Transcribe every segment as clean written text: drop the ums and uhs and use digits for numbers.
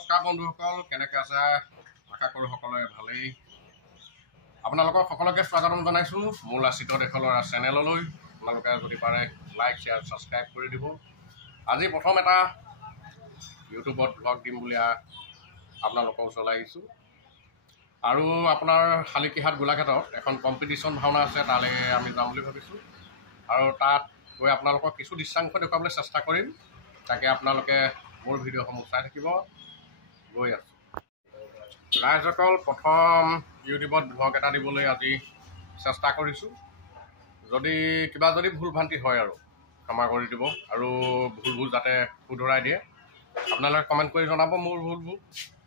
নমস্কাৰ বন্ধুসকল, কেনেকৈ আছে? আশা কৰোঁ সকলোৱে ভালেই। আপোনালোকক সকলোকে স্বাগতম জনাইছোঁ মোৰ লাচিত দেশৰ চেনেললৈ। আপোনালোকে যদি পাৰে লাইক শ্বেয়াৰ ছাবস্ক্ৰাইব কৰি দিব। আজি প্ৰথম এটা ইউটিউবত ব্লগ দিম বুলি আপোনালোকৰ ওচৰলৈ আহিছোঁ। আৰু আপোনাৰ শালিকীহাট গোলাঘাটত এখন কম্পিটিশ্যন ভাওনা আছে, তালৈ আমি যাম বুলি ভাবিছোঁ। আৰু তাত গৈ আপোনালোকক কিছু দৃশ্যাংশ দেখুৱাবলৈ চেষ্টা কৰিম। তাকে আপোনালোকে মোৰ ভিডিঅ'সমূহ চাই থাকিব। গৈ আছোঁ ৰাইজসকল, প্ৰথম ইউটিউবত ব্লগ এটা দিবলৈ আজি চেষ্টা কৰিছোঁ। যদি ভুল ভ্ৰান্তি হয় আৰু ক্ষমা কৰি দিব, আৰু ভুলবোৰ যাতে শুধৰাই দিয়ে আপোনালোকে কমেণ্ট কৰি জনাব। মোৰ ভুলবোৰ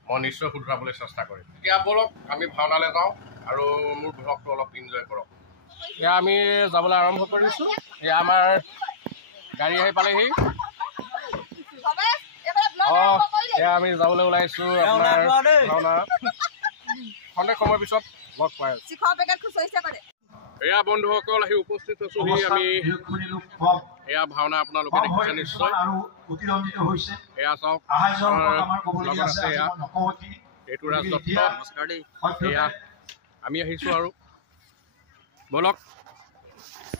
মই নিশ্চয় শুধৰাবলৈ চেষ্টা কৰিম। এতিয়া বলক আমি ভাওনালৈ যাওঁ আৰু মোৰ ব্লগটো অলপ এনজয় কৰক। এয়া আমি যাবলৈ আৰম্ভ কৰিছোঁ। এয়া আমাৰ গাড়ী আহি পালেহি। এয়া আমি যাবলৈ ওলাইছোঁ আপোনাৰ ভাওনা। খন্তেক সময়ৰ পিছত লগ পাই আছোঁ। এয়া বন্ধুসকল আহি উপস্থিত আছোহি আমি। এয়া ভাওনা আপোনালোকে দেখিছে নিশ্চয়। এয়া চাওক, লগত আছে এয়া ঋতুৰাজ দত্ত। এয়া আমি আহিছোঁ আৰু বলক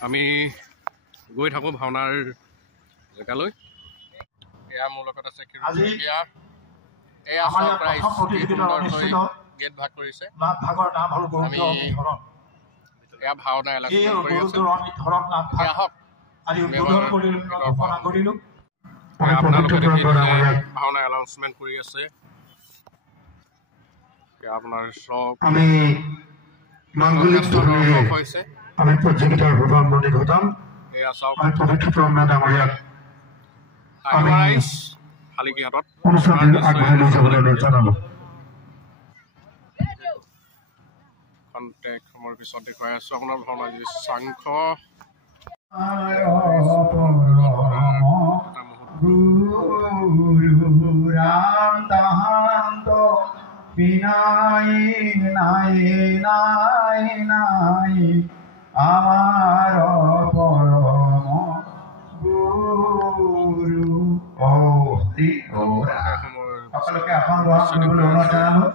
আমি গৈ থাকোঁ ভাওনাৰ জেগালৈ। এয়া মোৰ লগত আছে এয়া চাওক ৰাইজ, সুন্দৰকৈ গেট ভাগ কৰিছে। আমি এয়া ভাওনা এলাউন্সমেণ্ট কৰি আছোঁ। আহক আপোনালোকে দেখিছে ভাওনা এলাউন্সমেণ্ট কৰি আছে। আপোনাৰ চব আমি মাংগলিক দৰ্শক হৈছে। আমি প্ৰতিযোগিতাৰ শুভাৰম্ভণি ঘটাম। এয়া চাওক পবিত্ৰ ডাঙৰীয়াক ৰাইজ শালিকীহাটত অনুষ্ঠানটি আগবঢ়াই লৈ যাবলৈ জনালোঁ। খন্তেক সময়ৰ পিছত দেখুৱাই আছোঁ আপোনাৰ ভাওনা দৃশ্যাংশ। ৰাম তাহান্ত বিনাই নাই নাই নাই আমাৰ পৰম গুৰু। সকলোকে আসন গ্ৰহণ কৰিবলৈ অনুৰোধ জনালোঁ।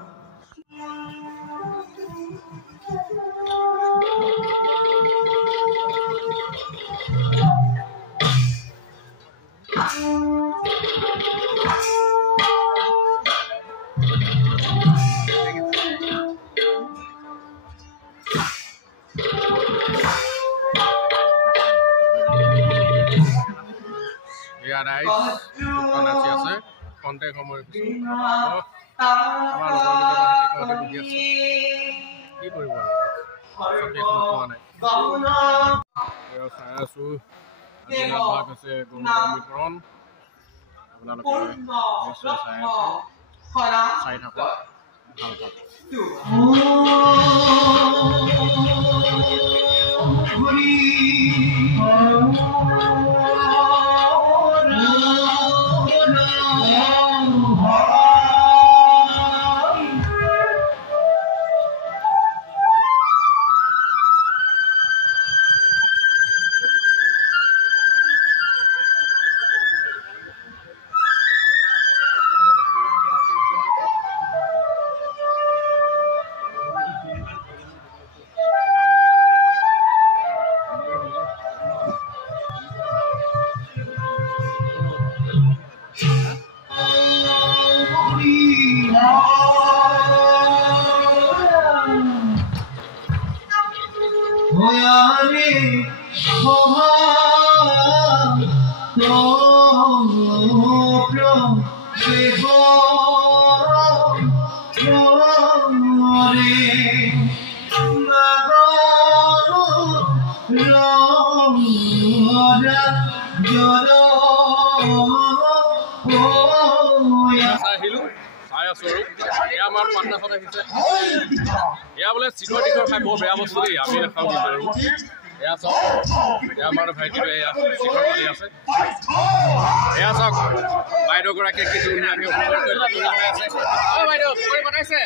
এয়া ৰাইজ নাচি আছে। খন্তেক সময়ৰ পিছত আমাৰ লগৰ বহি আছে। কি কৰিব আৰু পোৱা নাই। চাই আছোঁ ভাগ আছে গণবিতৰণ। আপোনালোকে নিশ্চয় চাই থাকক, ভাল পাব। আমাৰ পাটনাখন আহিছে। এয়া বোলে চিকৰ টিকৰ খাই বৰ বেয়া বস্তু দেই, আমি নাখাওঁ কিন্তু। আৰু এয়া চাওক, এয়া আমাৰ ভাইটিটোৱে এয়া চিকৰ খালি আছে। এয়া চাওক বাইদেউগৰাকীয়ে কি ধুনীয়াকৈ বনাই আছে। বাইদেউ পুখুৰী বনাইছে,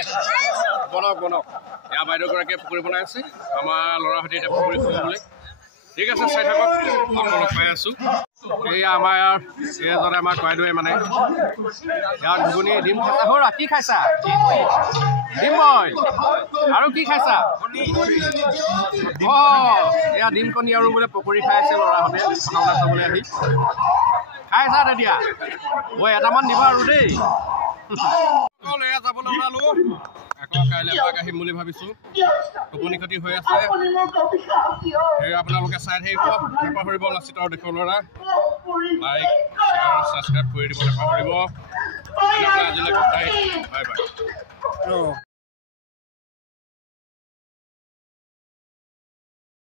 বনাওক বনাওক। এয়া বাইদেউগৰাকীয়ে পুখুৰী বনাই আছে। আমাৰ ল'ৰা সৈতে এতিয়া পুখুৰী খুৱাবলৈ। ঠিক আছে, চাই থাকক, আপোনালোক পাই আছোঁ। এই আমাৰ এজনে আমাৰ কয়দৱে মানে ইয়াৰ ঘুগুনি ডিম খাইছা সৌৰা কি খাইছা ডিম বইল আৰু কি খাইছা এয়া ডিম কণী আৰু বোলে পকৰি খাই আছে ল'ৰাহঁতে ভাওনা চাবলৈ আহি খাইছা তেতিয়া মই এটামান দিবা আৰু দেই এয়া যাবলৈ ওলালো আকৌ কাইলৈ এপাক আহিম বুলি ভাবিছোঁ টোপনি ক্ষতি হৈ আছে সেই আপোনালোকে চাই থাকিব নাপাহৰিব লাচিতৰ দেশৰ ল'ৰা লাইক শ্বেয়াৰ ছাবস্ক্ৰাইব কৰি দিব নাপাহৰিব আজিলৈ কথাই বাই বাই